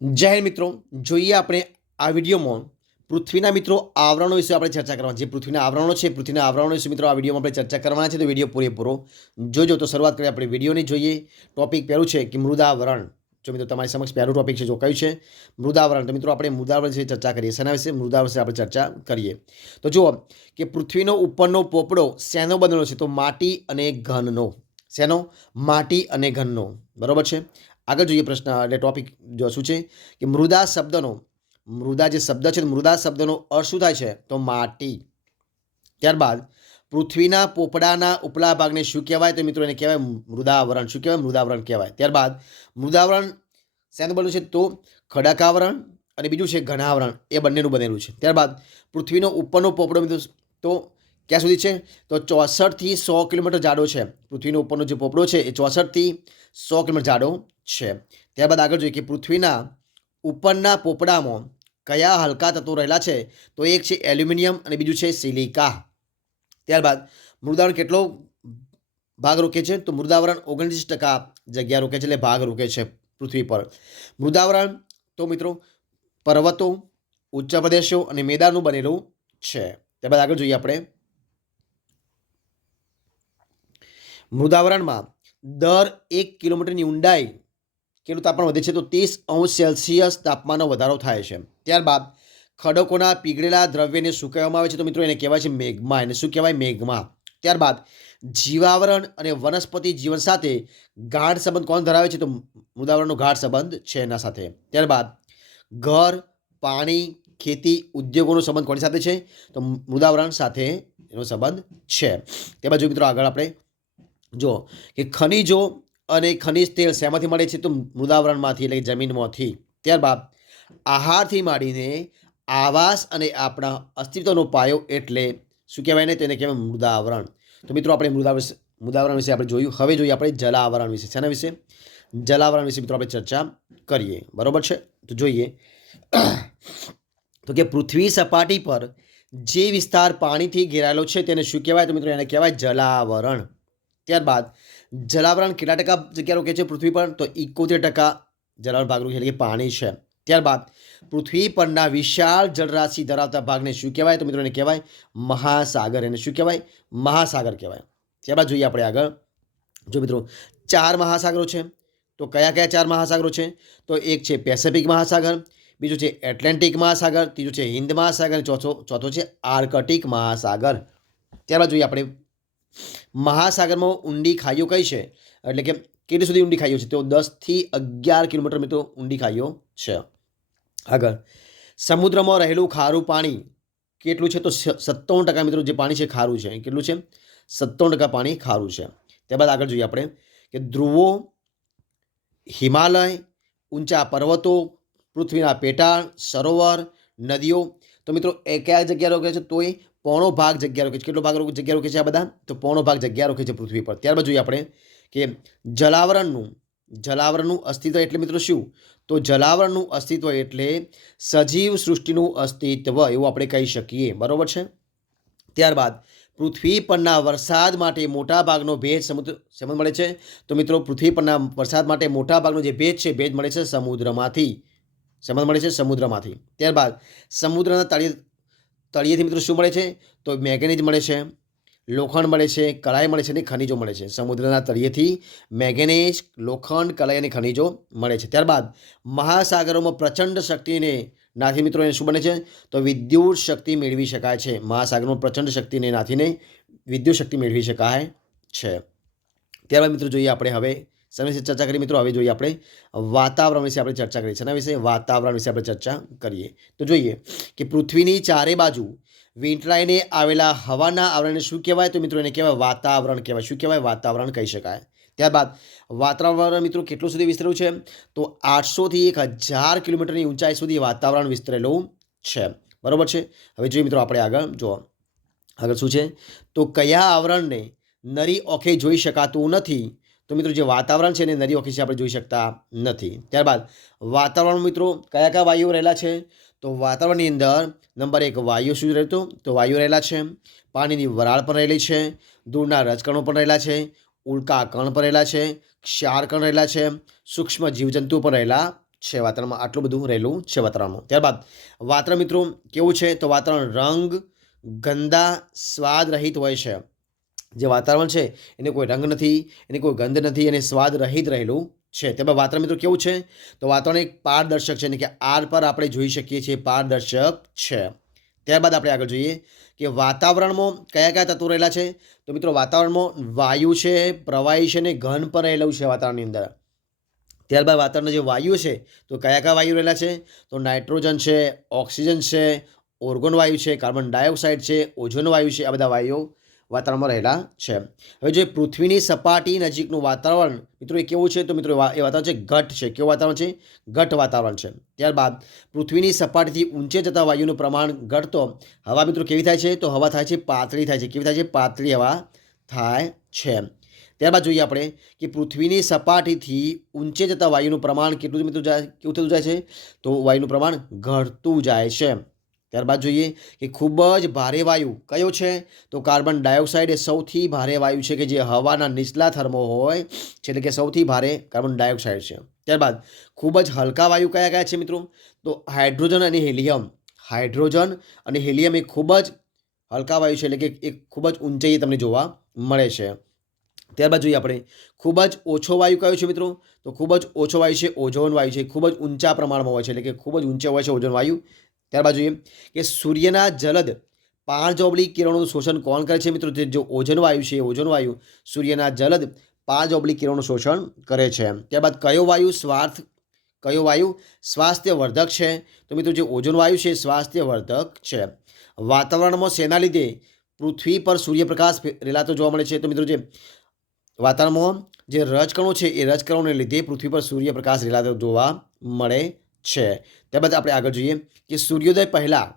જય હિન્દ મિત્રો, જોઈએ આપણે આ વિડીયોમાં પૃથ્વીના મિત્રો આવરણો વિશે આપણે ચર્ચા કરવાની છે. પૃથ્વીના આવરણો છે, પૃથ્વીના આવરણો વિશે મિત્રો આ વિડીયોમાં આપણે ચર્ચા કરવાના છે. તો વિડીયો પૂરેપૂરો જોજો. તો શરૂઆત કરીએ આપણે વિડીયોની. જોઈએ ટોપિક પહેલું છે કે મૃદાવરણ. જો મિત્રો તમારી સમક્ષ પહેલું ટોપિક છે, જો કયું છે મૃદાવરણ. તો મિત્રો આપણે મૃદાવરણ વિશે ચર્ચા કરીએ. શેના વિશે? મૃદાવરણ વિશે આપણે ચર્ચા કરીએ. તો જુઓ કે પૃથ્વીનો ઉપરનો પોપડો શેનો બનેલો છે? તો માટી અને ઘનનો. શેનો? માટી અને ઘનનો. બરોબર છે. આગળ જોઈએ પ્રશ્ન એટલે ટોપિક જો શું છે કે મૃદા શબ્દનો, મૃદા જે શબ્દ છે, મૃદા શબ્દનો અર્થ શું થાય છે? તો માટી. ત્યારબાદ પૃથ્વીના પોપડાના ઉપલા ભાગને શું કહેવાય? તો મિત્રો એને કહેવાય મૃદાવરણ. શું કહેવાય? મૃદાવરણ કહેવાય. ત્યારબાદ મૃદાવરણ શેનું બનેલું છે? તો ખડકાવરણ અને બીજું છે ઘનાવરણ. એ બંનેનું બનેલું છે. ત્યારબાદ પૃથ્વીનો ઉપરનો પોપડો મિત્રો તો ક્યાં સુધી છે? તો 64થી 100 કિલોમીટર જાડો છે. પૃથ્વીનો ઉપરનો જે પોપડો છે એ 64થી 100 કિલોમીટર જાડો છે. ત્યારબાદ આગળ જોઈએ કે પૃથ્વીના ઉપરના પોપડામાં કયા હલકા તત્વો રહેલા છે? તો એક છે એલ્યુમિનિયમ અને બીજું છે સિલિકા. ત્યારબાદ મૃદાવરણ કેટલો ભાગ રોકે છે? તો મૃદાવરણ 29% જગ્યા રોકે છે, એટલે ભાગ રોકે છે પૃથ્વી પર. મૃદાવરણ તો મિત્રો પર્વતો, ઉચ્ચ પ્રદેશો અને મેદાનનું બનેલું છે. ત્યારબાદ આગળ જોઈએ આપણે મૃદાવરણમાં દર 1 કિલોમીટરની ઊંડાઈ કેટલું તાપમાન વધે છે? તો 30°C તાપમાનનો વધારો થાય છે. ત્યારબાદ ખડકોના પીગળેલા દ્રવ્યને શું કહેવામાં આવે છે? તો મિત્રો એને કહેવાય છે મેગ્મા. એને શું કહેવાય? મેગ્મા. ત્યારબાદ જીવાવરણ અને વનસ્પતિ જીવન સાથે ગાઢ સંબંધ કોણ ધરાવે છે? તો મૃદાવરણનો ગાઢ સંબંધ છે એના સાથે. ત્યારબાદ ઘર, પાણી, ખેતી, ઉદ્યોગોનો સંબંધ કોની સાથે છે? તો મૃદાવરણ સાથે એનો સંબંધ છે. ત્યારબાદ જો મિત્રો આગળ આપણે જો કે ખનિજો અને ખનિજ તેલ શેમાંથી મળે છે? તો મૃદાવરણમાંથી, એટલે જમીનમાંથી. ત્યારબાદ આહારથી માંડીને આવાસ અને આપણા અસ્તિત્વનો પાયો એટલે શું કહેવાય ને? તેને કહેવાય મૃદાવરણ. તો મિત્રો આપણે મૃદાવરણ વિશે આપણે જોયું. હવે જોઈએ આપણે જલાવરણ વિશે. શેના વિશે? જલાવરણ વિશે મિત્રો આપણે ચર્ચા કરીએ. બરોબર છે. તો જોઈએ તો કે પૃથ્વી સપાટી પર જે વિસ્તાર પાણીથી ઘેરાયેલો છે તેને શું કહેવાય? તો મિત્રો એને કહેવાય જલાવરણ. ત્યારબાદ જલાવરણ કેટલા ટકા જગ્યા રોકે છે પૃથ્વી પર? તો 71% જલાવરણ ભાગ રોકે, એટલે કે પાણી છે. ત્યારબાદ પૃથ્વી પરના વિશાળ જળરાશિ ધરાવતા ભાગને શું કહેવાય? તો મિત્રો એને કહેવાય મહાસાગર. એને શું કહેવાય? મહાસાગર કહેવાય. ત્યારબાદ જોઈએ આપણે આગળ. જો મિત્રો 4 મહાસાગરો છે. તો કયા કયા 4 મહાસાગરો છે? તો એક છે પેસિફિક મહાસાગર, બીજું છે એટલાન્ટિક મહાસાગર, ત્રીજું છે હિન્દ મહાસાગર, ચોથો છે આર્કટિક મહાસાગર. ત્યારબાદ જોઈએ આપણે મહાસાગરમાં ઊંડી ખાઈઓ કઈ છે? એટલે કે કેટલી સુધી ઊંડી ખાઈઓ છે? તો 10થી 11 કિલોમીટર મિત્રો ઊંડી ખાઈઓ છે. આગળ સમુદ્રમાં રહેલું ખારું પાણી કેટલું છે? તો 57% મિત્રો જે પાણી છે ખારું છે. કેટલું છે? 57% પાણી ખારું છે. ત્યારબાદ આગળ જોઈએ આપણે કે ધ્રુવો, હિમાલય, ઊંચા પર્વતો, પૃથ્વીના પેટાળ, સરોવર, નદીઓ. તો મિત્રો એ કયા જગ્યા રોકે છે? તો એ પોણો ભાગ જગ્યા રોકે છે. કેટલો ભાગ જગ્યા રોકે છે આ બધા? તો પોણો ભાગ જગ્યા રોકે છે પૃથ્વી પર. ત્યારબાદ જોઈએ આપણે કે જલાવરણનું અસ્તિત્વ એટલે મિત્રો શું? તો જલાવરણનું અસ્તિત્વ એટલે સજીવ સૃષ્ટિનું અસ્તિત્વ, એવું આપણે કહી શકીએ. બરોબર છે. ત્યારબાદ પૃથ્વી પરના વરસાદ માટે મોટા ભાગનો ભેજ સમુદ્ર મળે છે. તો મિત્રો પૃથ્વી પરના વરસાદ માટે મોટા ભાગનો જે ભેજ છે, ભેજ મળે છે સમુદ્રમાંથી. શેમાં મળે છે? સમુદ્રમાંથી. ત્યારબાદ સમુદ્રના તળિયેથી મિત્રો શું મળે છે? તો મેંગેનીઝ મળે છે, લોખંડ મળે છે, કળાઈ મળે છે અને ખનિજો મળે છે. સમુદ્રના તળિયેથી મેંગેનીઝ, લોખંડ, કળાઈ અને ખનિજો મળે છે. ત્યારબાદ મહાસાગરોમાં પ્રચંડ શક્તિને નાથી મિત્રો એને શું બને છે? તો વિદ્યુત શક્તિ મેળવી શકાય છે. મહાસાગરમાં પ્રચંડ શક્તિને નાથીને વિદ્યુત શક્તિ મેળવી શકાય છે. ત્યારબાદ મિત્રો જોઈએ આપણે હવે શેના વિશે ચર્ચા કરીએ મિત્રો? હવે જોઈએ આપણે વાતાવરણ વિશે આપણે ચર્ચા કરીએ. શેના વિશે? વાતાવરણ વિશે આપણે ચર્ચા કરીએ. તો જોઈએ કે પૃથ્વીની ચારે બાજુ વીંટળાઈને આવેલા હવાના આવરણને શું કહેવાય? તો મિત્રો એને કહેવાય વાતાવરણ કહેવાય. શું કહેવાય? વાતાવરણ કહી શકાય. ત્યારબાદ વાતાવરણ મિત્રો કેટલું સુધી વિસ્તરેલું છે? તો 800થી 1000 કિલોમીટરની ઊંચાઈ સુધી વાતાવરણ વિસ્તરેલું છે. બરોબર છે. હવે જોઈએ મિત્રો આપણે આગળ જુઓ. આગળ શું છે? તો કયા આવરણને નરી ઓંખે જોઈ શકાતું નથી? તો મિત્રો જે વાતાવરણ છે એને નરી ઓંખે આપણે જોઈ શકતા નથી. ત્યારબાદ વાતાવરણ મિત્રો કયા કયા વાયુઓ રહેલા છે? તો વાતાવરણની અંદર નંબર 1 વાયુ શું રહેતો? તો વાયુ રહેલા છે, પાણીની વરાળ પણ રહેલી છે, દૂરના રજકણો પણ રહેલા છે, ઉલ્કા કણ પણ રહેલા છે, ક્ષાર કણ રહેલા છે, સૂક્ષ્મ જીવજંતુઓ પણ રહેલા છે વાતાવરણમાં, આટલું બધું રહેલું છે વાતાવરણમાં. ત્યારબાદ વાતાવરણ મિત્રો કેવું છે? તો વાતાવરણ રંગ, ગંધા, સ્વાદ રહિત હોય છે. જે વાતાવરણ છે એને કોઈ રંગ નથી, એને કોઈ ગંધ નથી, અને સ્વાદ રહિત રહેલું છે. તેમાં વાતાવરણ મિત્રો કેવું છે? તો વાતાવરણ એક પારદર્શક છે, એટલે કે આર પર આપણે જોઈ શકીએ છીએ પારદર્શક છે. ત્યારબાદ આપણે આગળ જોઈએ કે વાતાવરણમાં કયા કયા તત્વો રહેલા છે. તો મિત્રો વાતાવરણમાં વાયુ છે, પ્રવાહી છે, અને ઘન પર રહેલું છે વાતાવરણની અંદર. ત્યારબાદ વાતાવરણના જે વાયુ છે તો કયા કયા વાયુ રહેલા છે? તો નાઇટ્રોજન છે, ઓક્સિજન છે, ઓર્ગોન વાયુ છે, કાર્બન ડાયોક્સાઇડ છે, ઓઝોન વાયુ છે. આ બધા વાયુઓ વાતાવરણમાં રહેલા છે. હવે જે પૃથ્વીની સપાટી નજીકનું વાતાવરણ મિત્રો એ કેવું છે? તો મિત્રો એ વાતાવરણ છે ઘટ છે. કેવું વાતાવરણ છે? ઘટ વાતાવરણ છે. ત્યારબાદ પૃથ્વીની સપાટીથી ઊંચે જતા વાયુનું પ્રમાણ ઘટતો હવા મિત્રો કેવી થાય છે? તો હવા થાય છે પાતળી થાય છે. કેવી થાય છે? પાતળી હવા થાય છે. ત્યારબાદ જોઈએ આપણે કે પૃથ્વીની સપાટીથી ઊંચે જતા વાયુનું પ્રમાણ કેટલું મિત્રો કેવું થતું જાય છે? તો વાયુનું પ્રમાણ ઘટતું જાય છે. ત્યારબાદ જોઈએ કે ખૂબ જ ભારે વાયુ કયો છે? તો કાર્બન ડાયોક્સાઇડ એ સૌથી ભારે વાયુ છે, કે જે હવાના નીચલા થર્મો હોય છે, એટલે કે સૌથી ભારે કાર્બન ડાયોક્સાઇડ છે. ત્યારબાદ ખૂબ જ હલકા વાયુ કયા કયા છે મિત્રો? તો હાઇડ્રોજન અને હિલિયમ. હાઇડ્રોજન અને હિલિયમ એ ખૂબ જ હલકા વાયુ છે, એટલે કે એ ખૂબ જ ઊંચાઈએ તમને જોવા મળે છે. ત્યારબાદ જોઈએ આપણે ખૂબ જ ઓછો વાયુ કયો છે મિત્રો? તો ખૂબ જ ઓછો વાયુ છે ઓઝોન વાયુ છે. ખૂબ જ ઊંચા પ્રમાણમાં હોય છે, એટલે કે ખૂબ જ ઊંચો હોય છે ઓઝોન વાયુ. ત્યારબાદ જોઈએ કે સૂર્યના જલદ 5 ઓબ્લિક કિરણોનું શોષણ કોણ કરે છે મિત્રો? જે ઓઝોન વાયુ છે, ઓઝોન વાયુ સૂર્યના જલદ 5 ઓબ્લિક કિરણોનું શોષણ કરે છે. ત્યારબાદ કયો વાયુ સ્વાસ્થ્યવર્ધક છે? તો મિત્રો જે ઓઝોન વાયુ છે સ્વાસ્થ્યવર્ધક છે. વાતાવરણમાં શેના લીધે પૃથ્વી પર સૂર્યપ્રકાશ રેલાતો જોવા મળે છે? તો મિત્રો જે વાતાવરણમાં જે રજકણો છે એ રજકણોને લીધે પૃથ્વી પર સૂર્યપ્રકાશ રેલાતો જોવા મળે છે. ત્યારબાદ આપણે આગળ જોઈએ કે સૂર્યોદય પહેલાં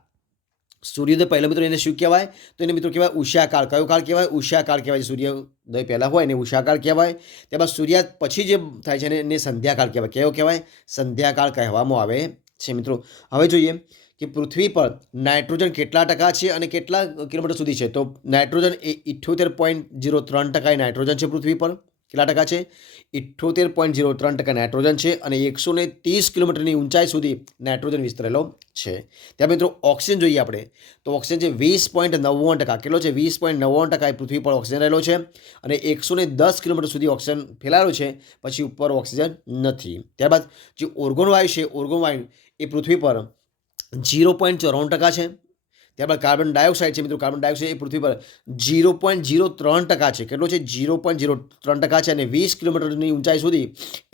મિત્રો એને શું કહેવાય? તો એને મિત્રો કહેવાય ઉષાકાળ. કયો કાળ કહેવાય? ઉષાકાળ કહેવાય. સૂર્યોદય પહેલાં હોય એને ઉષાકાળ કહેવાય. ત્યારબાદ સૂર્યાસ્ત પછી જે થાય છે એને સંધ્યાકાળ કહેવાય. કેવો કહેવાય? સંધ્યાકાળ કહેવામાં આવે છે મિત્રો. હવે જોઈએ કે પૃથ્વી પર નાઇટ્રોજન કેટલા ટકા છે અને કેટલા કિલોમીટર સુધી છે? તો નાઇટ્રોજન એ 78.03% નાઇટ્રોજન છે પૃથ્વી પર. કેટલા ટકા છે? 78.03% નાઇટ્રોજન છે, અને 130 કિલોમીટરની ઊંચાઈ સુધી નાઇટ્રોજન વિસ્તરેલો છે. ત્યાં મિત્રો ઓક્સિજન જોઈએ આપણે, તો ઓક્સિજન છે 20.99%. કેટલો છે? 20.99% પૃથ્વી પર ઓક્સિજન રહેલો છે, અને 110 કિલોમીટર સુધી ઓક્સિજન ફેલાયેલો છે, પછી ઉપર ઓક્સિજન નથી. ત્યારબાદ જે ઓર્ગોન વાયુ છે, ઓર્ગોન વાયુ એ પૃથ્વી પર 0.94% છે. ત્યારબાદ કાર્બન ડાયોક્સાઇડ છે મિત્રો, કાર્બન ડાયોક્સાઇડ એ પૃથ્વી પર 0.03% છે. કેટલો છે? 0.03% છે, અને 20 કિલોમીટરની ઊંચાઈ સુધી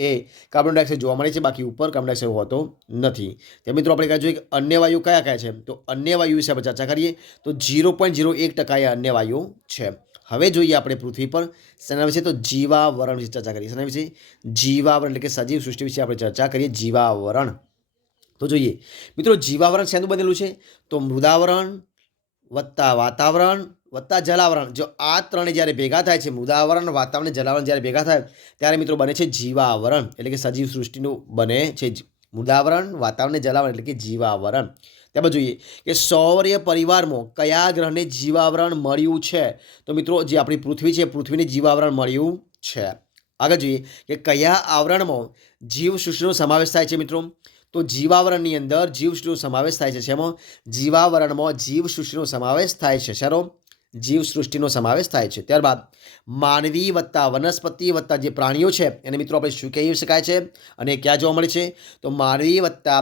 એ કાર્બન ડાયોક્સાઇડ જોવા મળે છે, બાકી ઉપર કાર્બન ડાયોક્સાઇડ હોતો નથી. ત્યાં મિત્રો આપણે જોઈએ કે અન્ય વાયુ કયા કયા છે? તો અન્ય વાયુ વિશે આપણે ચર્ચા કરીએ તો 0.01% એ અન્ય વાયુ છે. હવે જોઈએ આપણે પૃથ્વી પર શેના વિશે? તો જીવાવરણ વિશે ચર્ચા કરીએ. શેના વિશે? જીવાવરણ, એટલે કે સજીવ સૃષ્ટિ વિશે આપણે ચર્ચા કરીએ. જીવાવરણ તો જોઈએ મિત્રો, જીવાવરણ શેનું બનેલું છે? તો મૃદાવરણ વત્તા વાતાવરણ વત્તા જલાવરણ. જો આ ત્રણે જ્યારે ભેગા થાય છે, મૃદાવરણ, વાતાવરણ, જલાવરણ જ્યારે ભેગા થાય ત્યારે મિત્રો બને છે જીવાવરણ, એટલે કે સજીવ સૃષ્ટિનું બને છે મૃદાવરણ, વાતાવરણ, જલાવરણ, એટલે કે જીવાવરણ. ત્યારબાદ જોઈએ કે સૌર પરિવારમાં કયા ગ્રહને જીવાવરણ મળ્યું છે? તો મિત્રો જે આપણી પૃથ્વી છે, પૃથ્વીને જીવાવરણ મળ્યું છે. આગળ જોઈએ કે કયા આવરણમાં જીવસૃષ્ટિનો સમાવેશ થાય છે મિત્રો? તો જીવાવરણની અંદર જીવસૃષ્ટિનો સમાવેશ થાય છે. શેમાં? જીવાવરણમાં જીવસૃષ્ટિનો સમાવેશ થાય છે. શેનો? જીવસૃષ્ટિનો સમાવેશ થાય છે. ત્યારબાદ માનવી વત્તા વનસ્પતિ વત્તા જે પ્રાણીઓ છે એને મિત્રો આપણે શું કહી શકાય છે અને ક્યાં જોવા મળે છે? તો માનવી વત્તા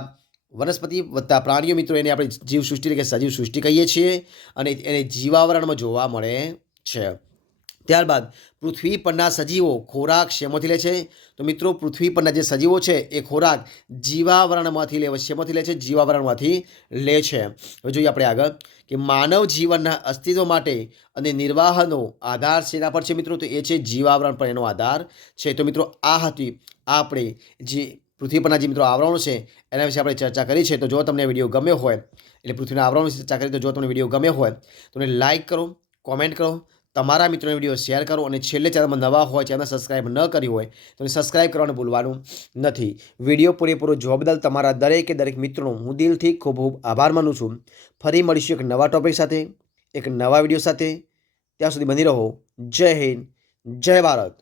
વનસ્પતિ વત્તા પ્રાણીઓ મિત્રો એને આપણે જીવસૃષ્ટિ, એટલે કે સજીવ સૃષ્ટિ કહીએ છીએ, અને એને જીવાવરણમાં જોવા મળે છે. ત્યારબાદ પૃથ્વી પરના સજીવો ખોરાક શેમાંથી લે છે? તો મિત્રો પૃથ્વી પરના જે સજીવો છે એ ખોરાક જીવાવરણમાંથી લે છે. શેમાંથી લે છે? જીવાવરણમાંથી લે છે. હવે જોઈએ આપણે આગળ કે માનવ જીવનના અસ્તિત્વ માટે અને નિર્વાહનો આધાર શેના પર છે મિત્રો? તો એ છે જીવાવરણ પર એનો આધાર છે. તો મિત્રો આ હતી આપણે જે પૃથ્વી પરના જે મિત્રો આવરણો છે એના વિશે આપણે ચર્ચા કરી છે. તો જો તમને વિડીયો ગમ્યો હોય, એટલે પૃથ્વીના આવરણો વિશે ચર્ચા કરી, તો જો તમને વિડીયો ગમ્યો હોય તો એને લાઇક કરો, કોમેન્ટ કરો, તમારા મિત્રોને વિડીયો શેર કરો, અને છેલ્લે ચેનલમાં નવા હોય, ચેનલ સબસ્ક્રાઈબ ન કરી હોય તો સબસ્ક્રાઈબ કરવાનું ભૂલવાનું નથી. વિડીયો પૂરેપૂરો જોવા બદલ તમારા દરેક મિત્રોનો હું દિલથી ખૂબ ખૂબ આભાર માનું છું. ફરી મળીશું એક નવા ટોપિક સાથે, એક નવા વિડીયો સાથે. ત્યાં સુધી બની રહો. જય હિન્દ, જય ભારત.